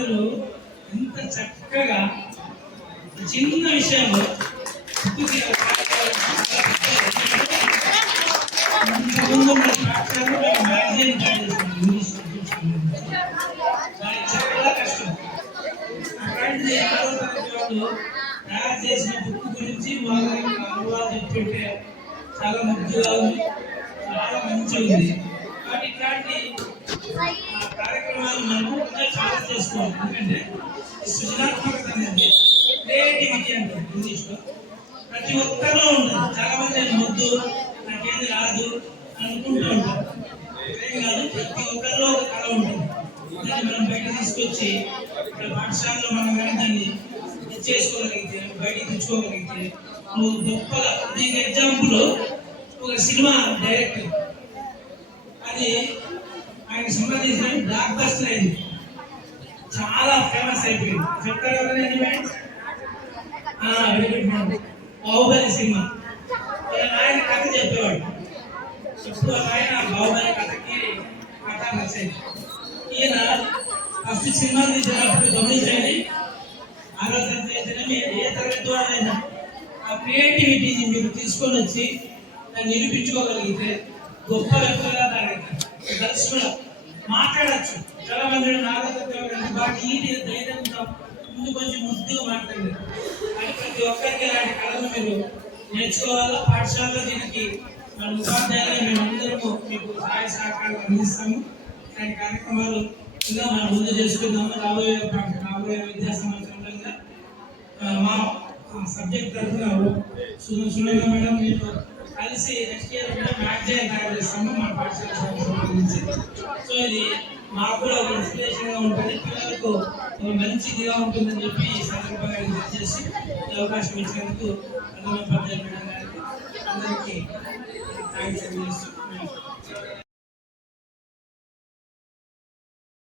విద్యార్థులు ఎంత చక్కగా చిన్న విషయంలో ఇంతకుముందు మ్యాగజైన్ ఇంగ్లీష్ చాలా కష్టం. అట్లాంటిది 6వ తరగతి వాళ్ళు తయారు చేసిన బుక్ గురించి వాళ్ళ అనువాదం చెప్తుంటే చాలా ముద్దుగా ఉంది, చాలా మంచిగా ఉంది. కాబట్టి ఇట్లాంటి కార్యక్రమాలు మనం ఇంకా చాలా చేసుకోవాలి. ఎందుకంటే సృజనాత్మకత అనేది క్రియేటివిటీ అంటారు ఇంగ్లీష్లో. ప్రతి ఒక్కరిలో ఉంటుంది. చాలా మంది ముద్దు నాకేది రాదు అనుకుంటూ ఉంటారు. ఏం కాదు, ప్రతి ఒక్కరిలో ఒక కళ ఉంటుంది. దాన్ని మనం బయట తీసుకొచ్చి ఇక్కడ పాఠశాలలో మనం కానీ దాన్ని చేసుకోగలిగితే, బయటకు తెచ్చుకోగలిగితే నువ్వు గొప్పగా. దీనికి ఎగ్జాంపుల్ ఒక సినిమా డైరెక్టర్, అది ఆయన సంబంధించిన బ్లాక్ బస్టర్ అయింది, చాలా ఫేమస్ అయిపోయింది. చెప్తారు కదా బాహుబలి సినిమా. ఆయన కథ చెప్పేవాడు. ఇప్పుడు ఆయన బాహుబలి కథకి కథ నచ్చేది. ఈయన ఫస్ట్ సినిమా తీసినప్పుడు గమనించండి, 6వ తరగతి ఏ తరగతి వాళ్ళైనా ఆ క్రియేటివిటీని మీరు తీసుకొని వచ్చి దాన్ని నిరూపించుకోగలిగితే గొప్ప వ్యక్తులుగా తయారవుతారు. కలిసి కూడా మాట్లాడచ్చు. చాలా మంది 4వ తరగతి బాగా నీటి ధైర్యంతో ముందు కొంచెం ముద్దుగా మాట్లాడారు. కానీ ప్రతి ఒక్కరికి ఇలాంటి కళలు మీరు నేర్చుకోవాలా. పాఠశాలలో దీనికి మన ఉపాధ్యాయులు మేమందరము మీకు సహాయ సహకారాలు అందిస్తాము. ఇలాంటి కార్యక్రమాలు ఇంకా మనం ముందు చేసుకుందాము. రాబోయే విద్యా సంవత్సరంలో మా సబ్జెక్ట్ తరఫున సునీత మేడం మీరు కలిసి నెక్స్ట్ ఇయర్ కూడా మ్యాగజైన్ తయారు చేస్తాము మన పాఠశాల సంబంధించి. సో ఇది మాకు కూడా ఒక ఇన్స్పిరేషన్గా ఉంటుంది, పిల్లలకు మంచిదిగా ఉంటుందని చెప్పి ఈ సందర్భంగా తెలియజేసి ఈ అవకాశం ఇచ్చినందుకు అందరికీ థ్యాంక్స్ తెలియజేస్తున్నాను.